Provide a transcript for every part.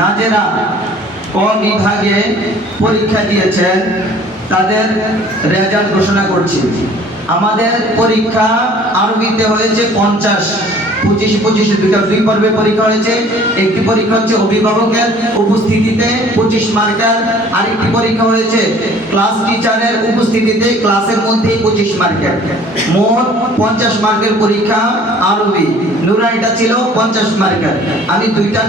নাজেরা ক বিভাগে পরীক্ষা দিয়েছেন তাদের রেজাল্ট ঘোষণা করছি। আমাদের পরীক্ষা আরবিতে হয়েছে পঞ্চাশ, পঁচিশ, পঁচিশে, দুইটা দুই পর্বে পরীক্ষা হয়েছে। একটি পরীক্ষা হচ্ছে অভিভাবকের উপস্থিতিতে পঁচিশ মার্কার আরেকটি পরীক্ষা হয়েছে ক্লাস টিচারের উপস্থিতিতে ক্লাসের মধ্যে পঁচিশ মার্কের। মোট পঞ্চাশ মার্কের পরীক্ষা আরবি। নুরানিটা ছিল পঞ্চাশ মার্কের। আমি দুইটা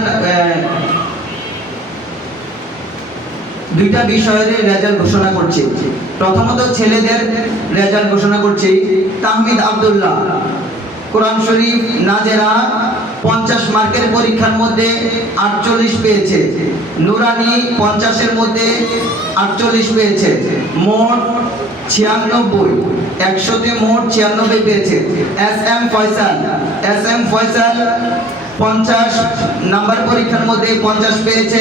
দুইটা বিষয়ের রেজাল্ট ঘোষণা করছি। প্রথমত ছেলেদের রেজাল্ট ঘোষণা করছি, তাহমিদ আব্দুল্লাহ। কোরআন শরীফ নাজেরা পঞ্চাশ মার্কের পরীক্ষার মধ্যে আটচল্লিশ পেয়েছে। নুরানি পঞ্চাশের মধ্যে আটচল্লিশ পেয়েছে। মোট ছিয়ানব্বই, একশোতে মোট ছিয়ানব্বই পেয়েছে। S M Faisal, S M Faisal পঞ্চাশ নাম্বার পরীক্ষার মধ্যে পঞ্চাশ পেয়েছে।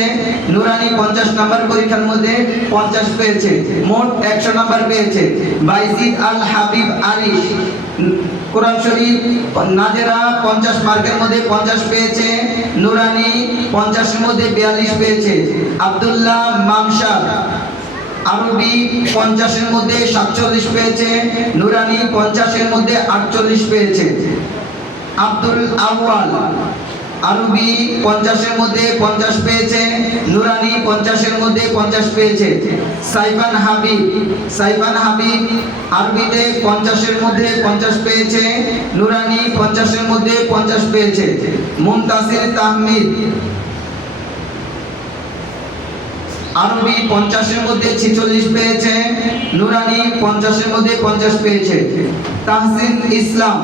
নুরানি পঞ্চাশ নাম্বার পরীক্ষার মধ্যে পঞ্চাশ পেয়েছে। মোট একশো নাম্বার পেয়েছে। বাইজিদ আল হাবিব আরিশ। কোরআন শরীফ নাজেরা পঞ্চাশ মার্কের মধ্যে পঞ্চাশ পেয়েছে। নুরানি পঞ্চাশের মধ্যে বিয়াল্লিশ পেয়েছে। আবদুল্লাহ মামশাদ আরবি পঞ্চাশের মধ্যে সাতচল্লিশ পেয়েছে। নুরানি পঞ্চাশের মধ্যে আটচল্লিশ পেয়েছে। আব্দুল আউয়াল আরবি পঞ্চাশের মধ্যে পঞ্চাশ পেয়েছে, নুরানি পঞ্চাশের মধ্যে পঞ্চাশ পেয়েছে। সাইফান হাবিব সাইফান হাবিব আরবিতে পঞ্চাশের মধ্যে পঞ্চাশ পেয়েছে, নুরানি পঞ্চাশের মধ্যে পঞ্চাশ পেয়েছে। মুমতাসির তাহমিদ আরবি পঞ্চাশের মধ্যে ছেচল্লিশ পেয়েছে, নুরানি পঞ্চাশের মধ্যে পঞ্চাশ পেয়েছে। তাহসিন ইসলাম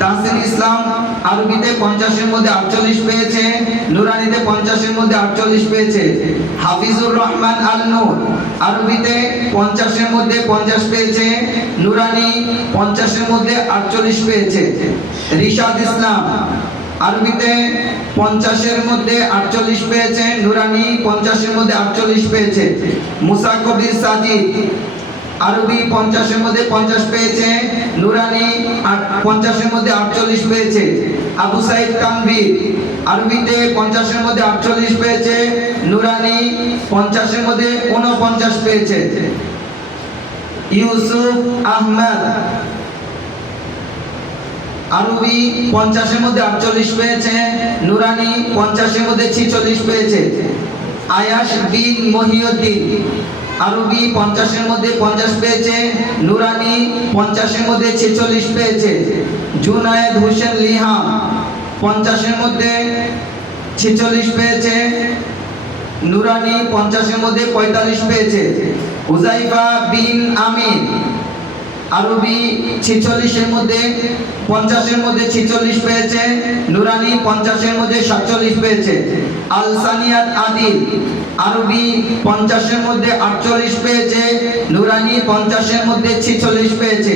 তাহসিন ইসলাম আরবিতে পঞ্চাশের মধ্যে আটচল্লিশ পেয়েছে, নুরানিতে পঞ্চাশের মধ্যে আটচল্লিশ পেয়েছে। হাফিজুর রহমান আল নূর আরবিতে পঞ্চাশের মধ্যে পঞ্চাশ পেয়েছে, নুরানি পঞ্চাশের মধ্যে আটচল্লিশ পেয়েছে। রিশাদ ইসলাম আরবিতে পঞ্চাশের মধ্যে আটচল্লিশ পেয়েছে, নুরানি পঞ্চাশের মধ্যে আটচল্লিশ পেয়েছে। মুসা কবির সাজিদ আরবি পঞ্চাশের মধ্যে পঞ্চাশ পেয়েছে, নুরানি পঞ্চাশের মধ্যে আটচল্লিশ পেয়েছে। আবু সাইদ তানভীর, আরবিতে পঞ্চাশের মধ্যে আটচল্লিশ পেয়েছে, নুরানি পঞ্চাশের মধ্যে উনপঞ্চাশ পেয়েছে। ইউসুফ আহমেদ, আরবি পঞ্চাশের মধ্যে আটচল্লিশ পেয়েছে, নুরানি পঞ্চাশের মধ্যে ছিচল্লিশ পেয়েছে। আয়াস বিন মহিউদ্দিন আরবি পঞ্চাশের মধ্যে পঞ্চাশ পেয়েছে, নুরানি পঞ্চাশের মধ্যে ছেচল্লিশ পেয়েছে, জুনায়েদ হোসেন লিহা পঞ্চাশের মধ্যে ছেচল্লিশ পেয়েছে, নুরানি পঞ্চাশের মধ্যে পঁয়তাল্লিশ পেয়েছে হুজাইফা বিন আমিন আরবি ছেচল্লিশের মধ্যে পঞ্চাশের মধ্যে ছেচল্লিশ পেয়েছে, নুরানি পঞ্চাশের মধ্যে সাতচল্লিশ পেয়েছে। আল সানিয়াত আদিল আরবি পঞ্চাশের মধ্যে আটচল্লিশ পেয়েছে, নুরানি পঞ্চাশের মধ্যে ছেচল্লিশ পেয়েছে।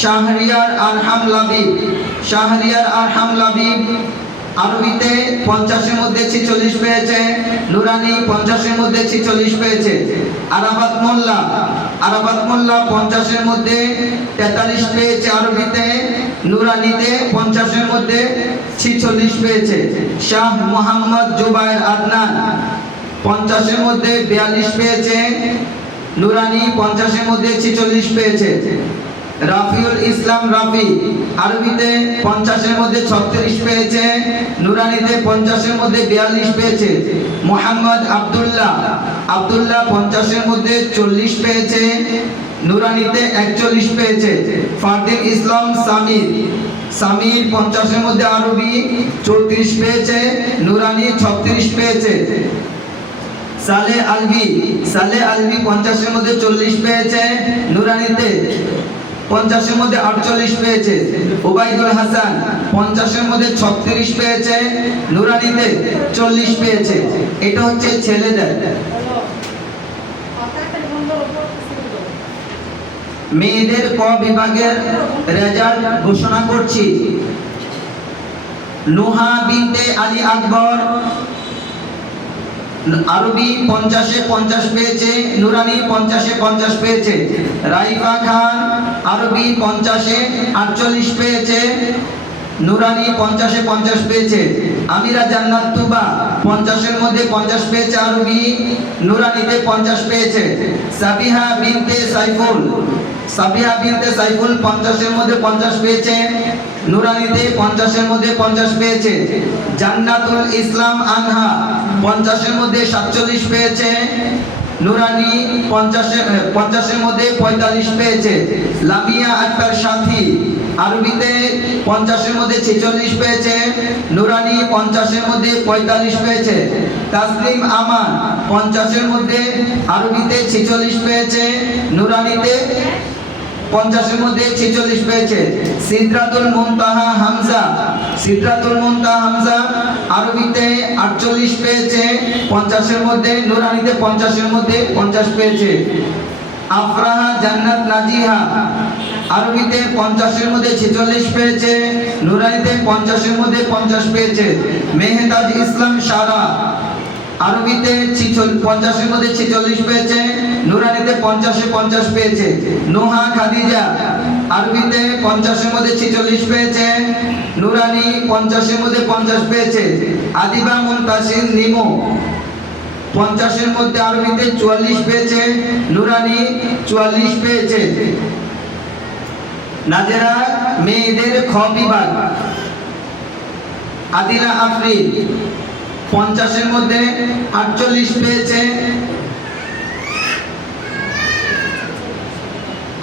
শাহরিয়ার আরহাম লাবিব, শাহরিয়ার আরহাম লাবিব আরবিতে পঞ্চাশের মধ্যে ছিচল্লিশ পেয়েছে, নুরানি পঞ্চাশের মধ্যে ছিচল্লিশ পেয়েছে, আরাফাত মোল্লা আরাফাত মোল্লা পঞ্চাশের মধ্যে তেতাল্লিশ পেয়েছে আরবিতে, নুরানিতে পঞ্চাশের মধ্যে ছিচল্লিশ পেয়েছে, শাহ মোহাম্মদ জুবায়ের আদনান পঞ্চাশের মধ্যে বিয়াল্লিশ পেয়েছে, নুরানি পঞ্চাশের মধ্যে ছিচল্লিশ পেয়েছে। রাফিউল ইসলাম রাফি। আরবিতে পঞ্চাশের মধ্যে ছত্রিশ পেয়েছে, নুরানিতে পঞ্চাশের মধ্যে বিয়াল্লিশ পেয়েছে। মোহাম্মদ আব্দুল্লাহ আব্দুল্লাহ পঞ্চাশের মধ্যে চল্লিশ পেয়েছে, নুরানিতে একচল্লিশ পেয়েছে। ফারদিন ইসলাম সামির সামির পঞ্চাশের মধ্যে আরবি চৌত্রিশ পেয়েছে, নুরানি ছত্রিশ পেয়েছে। সালে আলবি সালে আলবি পঞ্চাশের মধ্যে চল্লিশ পেয়েছে, নুরানিতে পঞ্চাশের মধ্যে আটচল্লিশ পেয়েছে। ওবায়দুল হাসান পঞ্চাশের মধ্যে ছত্রিশ পেয়েছে। নুরানিতে চল্লিশ পেয়েছে। এটা হচ্ছে ছেলেদের। মেয়েদের ক বিভাগের রেজাল্ট ঘোষণা করছি। নুহা বিনতে আলী আকবর আরবি পঞ্চাশে পঞ্চাশ পেয়েছে, নুরানি পঞ্চাশে পঞ্চাশ পেয়েছে, রাইফা খান আরবি পঞ্চাশে আটচল্লিশ পেয়েছে, নুরানি পঞ্চাশে পঞ্চাশ পেয়েছে, আমিরা জান্নাত তুবা পঞ্চাশের মধ্যে পঞ্চাশ পেয়েছে আরবি, নুরানিতে পঞ্চাশ পেয়েছে, সাবিহা বিনতে সাইফুল সাবিহা বিনতে সাইফুল পঞ্চাশের মধ্যে পঞ্চাশ পেয়েছে, নুরানিতে পঞ্চাশের মধ্যে পঞ্চাশ পেয়েছে, জান্নাতুল ইসলাম আনহা পঞ্চাশের মধ্যে সাতচল্লিশ পেয়েছে, নুরানি পঞ্চাশের পঞ্চাশের মধ্যে পঁয়তাল্লিশ পেয়েছে, লামিয়া আক্তার সাথী আরবিতে পঞ্চাশের মধ্যে ছেচল্লিশ পেয়েছে, নুরানি পঞ্চাশের মধ্যে পঁয়তাল্লিশ পেয়েছে, তাসলিম আমান পঞ্চাশের মধ্যে আরবিতে ছেচল্লিশ পেয়েছে, নুরানিতে পঞ্চাশের মধ্যে ছেচল্লিশ পেয়েছে। সিদ্রাতুল মুনতাহা হামজা। সিদ্রাতুল মুনতাহা হামজা আরবিতে আটচল্লিশ পেয়েছে, পঞ্চাশের মধ্যে, নুরানিতে পঞ্চাশের মধ্যে পঞ্চাশ পেয়েছে। আফরাহা জান্নাত নাজিহা আরবিতে পঞ্চাশের মধ্যে ছেচল্লিশ পেয়েছে, নুরানিতে পঞ্চাশের মধ্যে পঞ্চাশ পেয়েছে। মেহতাজ ইসলাম সারা আরবিতে পঞ্চাশের মধ্যে ছেচল্লিশ পেয়েছে, নুরানিতে পঞ্চাশে পঞ্চাশ পেয়েছে, নোহা, খাদিজা, আরবিতে পঞ্চাশের মধ্যে ছেচল্লিশ পেয়েছে, নুরানি পঞ্চাশের মধ্যে পঞ্চাশ পেয়েছে, আদিবা, মুনতাসির, নিমো পঞ্চাশের মধ্যে আরবিতে চুয়াল্লিশ পেয়েছে, নুরানি চুয়াল্লিশ পেয়েছে। নাজেরা, মেয়েদের খ বিভাগ। আদিলা, আফরিন পঞ্চাশের মধ্যে আটচল্লিশ পেয়েছে।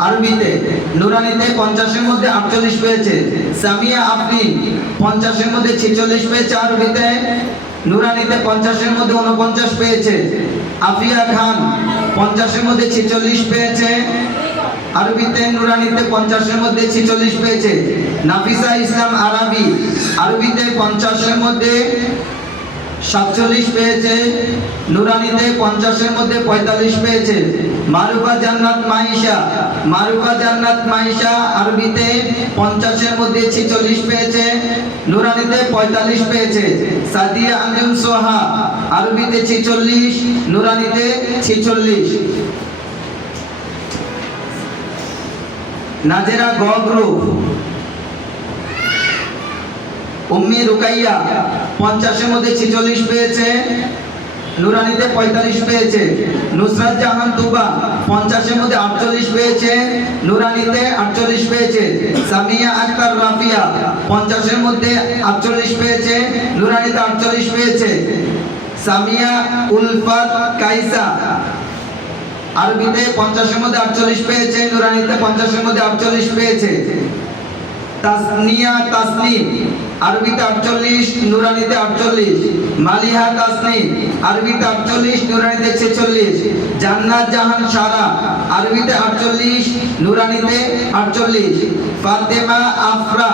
আরবিতে নুরানিতে পঞ্চাশের মধ্যে আটচল্লিশ পেয়েছে। সামিয়া আফরিন পঞ্চাশের মধ্যে ছেচল্লিশ পেয়েছে আরবিতে। নুরানিতে পঞ্চাশের মধ্যে উনপঞ্চাশ পেয়েছে। আফিয়া খান পঞ্চাশের মধ্যে ছেচল্লিশ পেয়েছে। আরবিতে নুরানিতে পঞ্চাশের মধ্যে ছেচল্লিশ পেয়েছে। নাফিসা ইসলাম আরবি আরবিতে পঞ্চাশের মধ্যে সাতচল্লিশ পেয়েছে, নুরানিতে পঞ্চাশের মধ্যে পঁয়তাল্লিশ পেয়েছে। মারুফা জান্নাত মাইশা, মারুফা জান্নাত মাইশা আরবিতে পঞ্চাশের মধ্যে ছেচল্লিশ পেয়েছে, নুরানিতে পঁয়তাল্লিশ পেয়েছে। সাদিয়া আঞ্জুম সোহা আরবিতে ছেচল্লিশ, নুরানিতে ছেচল্লিশ। নাজেরা গ গ্রুপ উম্মি রুকাইয়া পঞ্চাশের মধ্যে ছেচল্লিশ পেয়েছে, নুরানিতে পঁয়তাল্লিশ পেয়েছে, নুসরাত জাহান তুবা পঞ্চাশের মধ্যে আটচল্লিশ পেয়েছে, নুরানিতে আটচল্লিশ পেয়েছে, সামিয়া আক্তার রাফিয়া পঞ্চাশের মধ্যে আটচল্লিশ পেয়েছে, নুরানিতে আটচল্লিশ পেয়েছে, সামিয়া উলফাত কাইসা আরবিতে পঞ্চাশের মধ্যে আটচল্লিশ পেয়েছে, নুরানিতে পঞ্চাশের মধ্যে আটচল্লিশ পেয়েছে, তাসনিয়া তাসনিম আরবিতে আটচল্লিশ, নুরানিতে আটচল্লিশ, মালিহা তাসনিম, আরবিতে আটচল্লিশ, নুরানিতে ছেচল্লিশ, জান্নাত জাহান সারা, আরবিতে আটচল্লিশ, নুরানিতে আটচল্লিশ, ফাতেমা আফরা,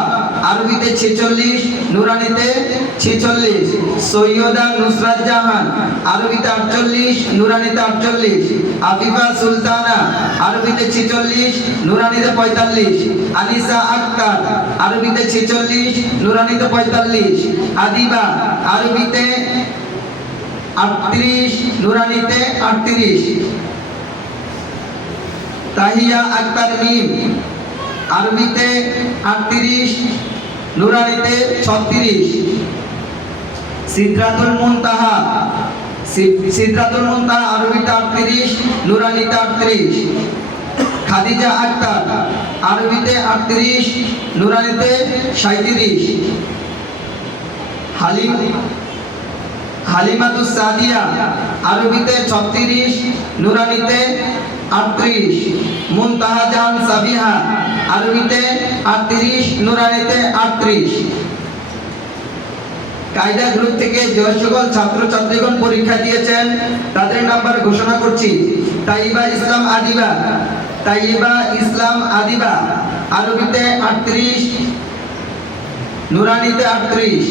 আরবিতে ছেচল্লিশ, নুরানিতে ছেচল্লিশ, সৈয়দা নুসরাত জাহান, আরবিতে আটচল্লিশ, নুরানিতে আটচল্লিশ আফিফা সুলতানা, আরবিতে ছেচল্লিশ, নুরানিতে পঁয়তাল্লিশ, আনিসা আক্তার, আরবিতে ছেচল্লিশ নুরানিতে পঁয়তাল্লিশ, আদিবা, আরবিতে আটত্রিশ, নুরানিতে আটত্রিশ। তাহিয়া আক্তার মিম, আরবিতে আটত্রিশ, নুরানিতে ছত্রিশ। সিদ্ধাতুল মুনতাহা সিদ্ধাতুল মুনতাহা আরবিতে আটত্রিশ, নুরানিতে আটত্রিশ। খাদিজা আক্তার, আরবিতে আটত্রিশ, নুরানিতে সাঁত্রিশ হালিম, হালিমাতুস সাদিয়া, আরবিতে ছত্রিশ, নুরানিতে আটত্রিশ। মুনতাহাজান সাবিহা, আরবিতে আটত্রিশ, নুরানিতে আটত্রিশ। কায়দা গ্রুপ থেকে যে সকল ছাত্রছাত্রীগণ পরীক্ষা দিয়েছেন। তাদের নাম্বার ঘোষণা করছি। তাইবা ইসলাম আদিবা তাইবা ইসলাম আদিবা। আরবিতে আটত্রিশ, নুরানিতে আটত্রিশ,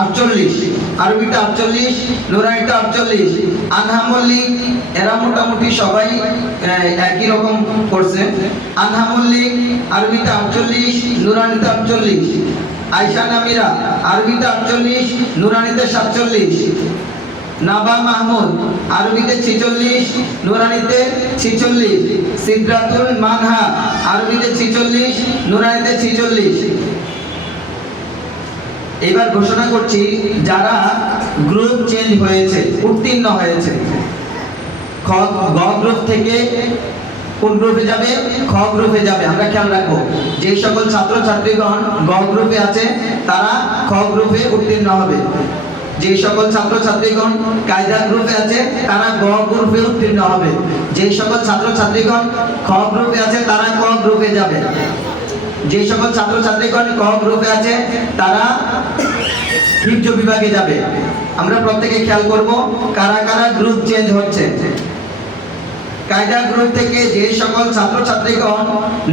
আটচল্লিশ। আরবিতে আটচল্লিশ, নুরানিতে আটচল্লিশ। আনহা মল্লিক এরা মোটামুটি সবাই একই রকম করছে। আনহা মল্লিক আরবিতে আটচল্লিশ, নুরানিতে আটচল্লিশ। আয়সা নামিরা, আরবিতে আটচল্লিশ, নুরানিতে সাতচল্লিশ। নাবা মাহমুদ, আরবিতে ছিচল্লিশ, নুরানিতে ছিচল্লিশ সিদ্রাতুল মানহা, আরবিতে ছিচল্লিশ, নুরানিতে ছিচল্লিশ। এবার ঘোষণা করছি, যারা গ্রুপ চেঞ্জ হয়েছে, উত্তীর্ণ হয়েছে, খ গ্রুপ থেকে কোন গ্রুপে যাবে? খ গ্রুপে যাবে, আমরা খেয়াল রাখব। যে সকল ছাত্র ছাত্রীগণ গ গ্রুপে আছে, তারা খ গ্রুপে উত্তীর্ণ হবে। যে সকল ছাত্র ছাত্রীগণ কায়দা গ্রুপে আছে, তারা গ গ্রুপে উত্তীর্ণ হবে। যে সকল ছাত্র ছাত্রীগণ খ গ্রুপে আছে, তারা ক গ্রুপে যাবে। যে সকল ছাত্র ছাত্রীগণ ক গ্রুপে আছে, তারা বিজ্ঞ বিভাগে যাবে। আমরা প্রত্যেকে খেয়াল করব, কারা কারা গ্রুপ চেঞ্জ হচ্ছে। কায়দা গ্রুপ থেকে যে সকল ছাত্র ছাত্রীগণ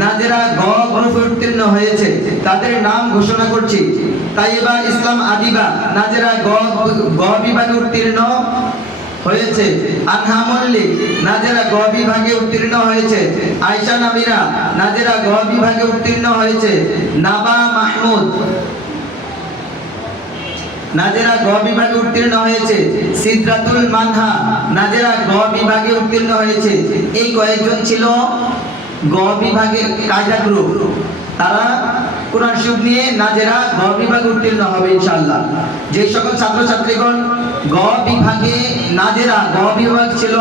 নাজেরা গ গ্রুপে উত্তীর্ণ হয়েছে, তাদের নাম ঘোষণা করছি। তাইবা ইসলাম আদিবা নাজেরা গ গ বিভাগে উত্তীর্ণ হয়েছে আনহা মল্লিক নাজেরা গ বিভাগে উত্তীর্ণ হয়েছে, আয়শা নামিরা নাজেরা গ বিভাগে উত্তীর্ণ হয়েছে, নাবা মাহমুদ। নাজেরা গ বিভাগে উত্তীর্ণ হয়েছে। সিদ্রাতুল মানহা, নাজেরা গ বিভাগে উত্তীর্ণ হয়েছে। এই কয়েকজন ছিল গ বিভাগে কায়দা গ্রুপ তারা কোরআন শরীফ নিয়ে নাজেরা গ বিভাগে উত্তীর্ণ হবে ইনশাল্লাহ যে সকল ছাত্রছাত্রীগণ গ বিভাগে নাজেরা গ বিভাগ ছিল,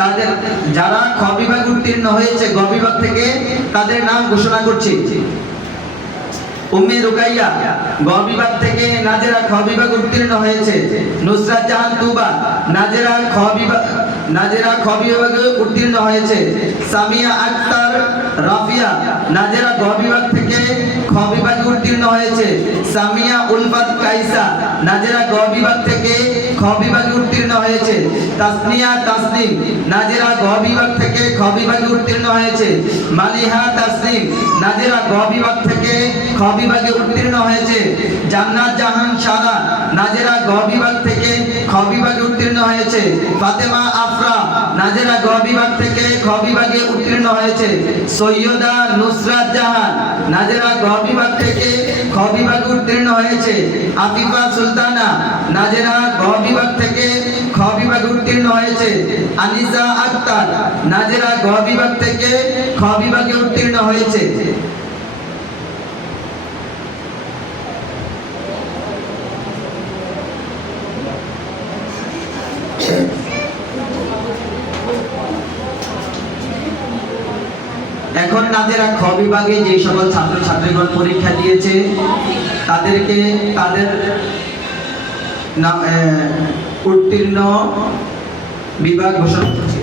তাদের যারা খ বিভাগে উত্তীর্ণ হয়েছে গ বিভাগ থেকে তাদের নাম ঘোষণা করছি। উম্মে রুকাইয়া গ বিভাগ থেকে নাজেরা খ বিভাগ উত্তীর্ণ হয়েছে। নুসরাত জাহান তুবা নাজেরা খ বিভাগ নাজেরা খ বিভাগে উত্তীর্ণ হয়েছে। সামিয়া আক্তার রাফিয়া নাজেরা গ বিভাগ থেকে খ বিভাগে উত্তীর্ণ হয়েছে। সামিয়া উলফাত কাইসা নাজেরা গ বিভাগ থেকে খ বিভাগে তাসনিয়া, তাসনিম। নাজেরা গ বিভাগ থেকে খ বিভাগে উত্তীর্ণ হয়েছে। মালিহা, তাসনিম। নাজেরা গ বিভাগ থেকে খ বিভাগে উত্তীর্ণ হয়েছে। জান্নাত জাহান সারা নাজেরা গ বিভাগ থেকে খ বিভাগে উত্তীর্ণ হয়েছে। ফাতেমা আফরা। নাজেরা গ বিভাগ থেকে খ বিভাগে উত্তীর্ণ হয়েছে। সৈয়দা নুসরাত জাহান। নাজেরা গ বিভাগ থেকে খ বিভাগে উত্তীর্ণ হয়েছে। আতিফা সুলতানা। নাজেরা গ বিভাগ থেকে খ উত্তীর্ণ হয়েছে। আনিসা আক্তার বিভাগ থেকে খ বিভাগে উত্তীর্ণ হয়েছে। এখন নাজেরা খ বিভাগে যে সকল ছাত্র ছাত্রীগণ পরীক্ষা দিয়েছে, তাদেরকে তাদের উত্তীর্ণ বিভাগ ঘোষণা করছে।